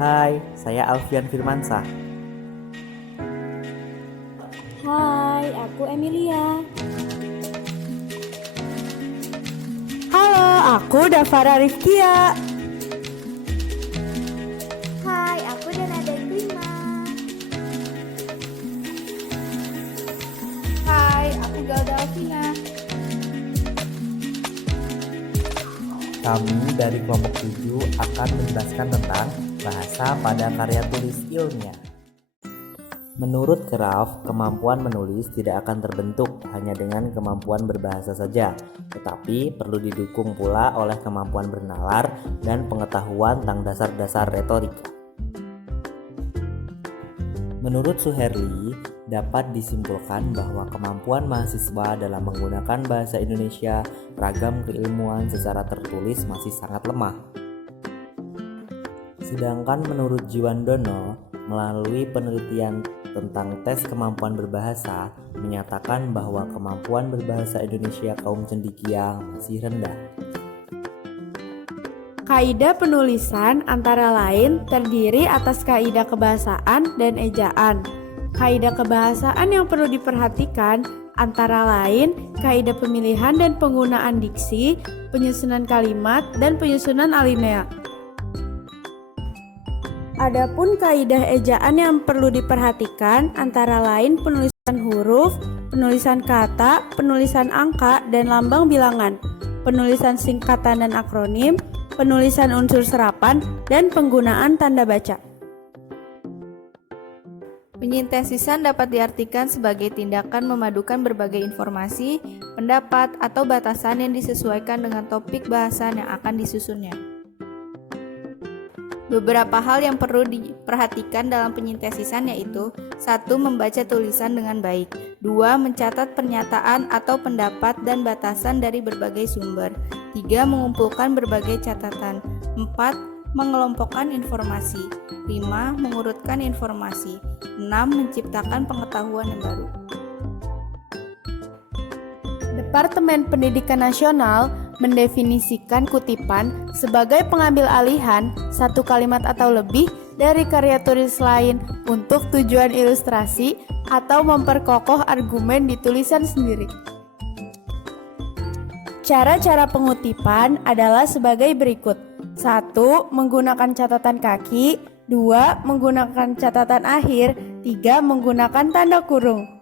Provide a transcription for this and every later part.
Hai, saya Alfian Firmansyah. Hai, aku Emilia. Halo, aku Dafara Rifkia. Hai, aku Danada Prima. Hai, aku Galda Alvina. Kami dari kelompok 7 akan menjelaskan tentang bahasa pada karya tulis ilmiah. Menurut Kraft, kemampuan menulis tidak akan terbentuk hanya dengan kemampuan berbahasa saja, tetapi perlu didukung pula oleh kemampuan bernalar dan pengetahuan tentang dasar-dasar retorika. Menurut Suherli, dapat disimpulkan bahwa kemampuan mahasiswa dalam menggunakan bahasa Indonesia ragam keilmuan secara tertulis masih sangat lemah. Sedangkan menurut Jiwandono, melalui penelitian tentang tes kemampuan berbahasa, menyatakan bahwa kemampuan berbahasa Indonesia kaum cendekia masih rendah. Kaidah penulisan antara lain terdiri atas kaidah kebahasaan dan ejaan. Kaidah kebahasaan yang perlu diperhatikan antara lain kaidah pemilihan dan penggunaan diksi, penyusunan kalimat, dan penyusunan alinea. Adapun kaidah ejaan yang perlu diperhatikan antara lain penulisan huruf, penulisan kata, penulisan angka dan lambang bilangan, penulisan singkatan dan akronim, penulisan unsur serapan, dan penggunaan tanda baca. Penyintesisan dapat diartikan sebagai tindakan memadukan berbagai informasi, pendapat, atau batasan yang disesuaikan dengan topik bahasan yang akan disusunnya. Beberapa hal yang perlu diperhatikan dalam penyintesisan yaitu 1. Membaca tulisan dengan baik 2. Mencatat pernyataan atau pendapat dan batasan dari berbagai sumber 3. Mengumpulkan berbagai catatan 4. Mengelompokkan informasi 5. Mengurutkan informasi 6. Menciptakan pengetahuan yang baru. Departemen Pendidikan Nasional mendefinisikan kutipan sebagai pengambil alihan satu kalimat atau lebih dari karya tulis lain untuk tujuan ilustrasi atau memperkokoh argumen di tulisan sendiri. Cara-cara pengutipan adalah sebagai berikut. 1. Menggunakan catatan kaki 2. Menggunakan catatan akhir 3. Menggunakan tanda kurung.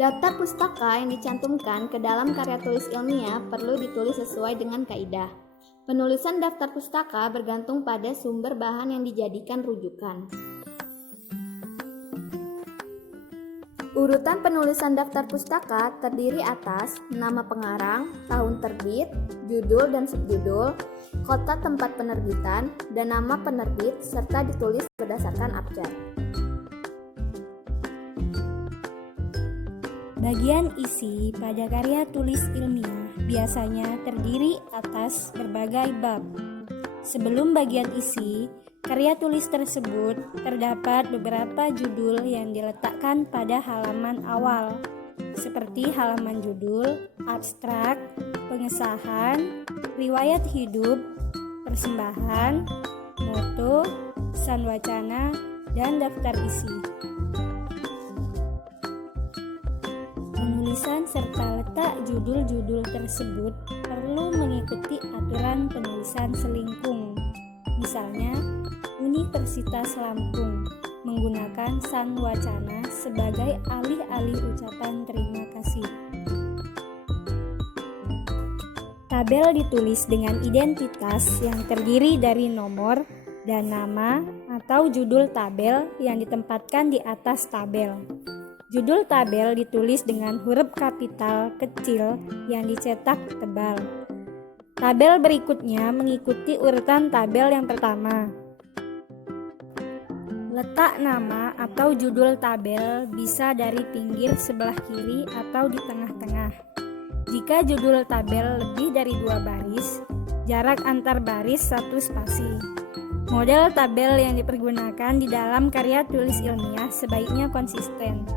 Daftar pustaka yang dicantumkan ke dalam karya tulis ilmiah perlu ditulis sesuai dengan kaidah. Penulisan daftar pustaka bergantung pada sumber bahan yang dijadikan rujukan. Urutan penulisan daftar pustaka terdiri atas nama pengarang, tahun terbit, judul dan subjudul, kota tempat penerbitan, dan nama penerbit serta ditulis berdasarkan abjad. Bagian isi pada karya tulis ilmiah biasanya terdiri atas berbagai bab. Sebelum bagian isi, karya tulis tersebut terdapat beberapa judul yang diletakkan pada halaman awal, seperti halaman judul, abstrak, pengesahan, riwayat hidup, persembahan, moto, pesan wacana, dan daftar isi. Penulisan serta letak judul-judul tersebut perlu mengikuti aturan penulisan selingkung. Misalnya, Universitas Lampung menggunakan san wacana sebagai alih-alih ucapan terima kasih. Tabel ditulis dengan identitas yang terdiri dari nomor dan nama atau judul tabel yang ditempatkan di atas tabel. Judul tabel ditulis dengan huruf kapital kecil yang dicetak tebal. Tabel berikutnya mengikuti urutan tabel yang pertama. Letak nama atau judul tabel bisa dari pinggir sebelah kiri atau di tengah-tengah. Jika judul tabel lebih dari 2 baris, jarak antar baris 1 spasi. Model tabel yang dipergunakan di dalam karya tulis ilmiah sebaiknya konsisten.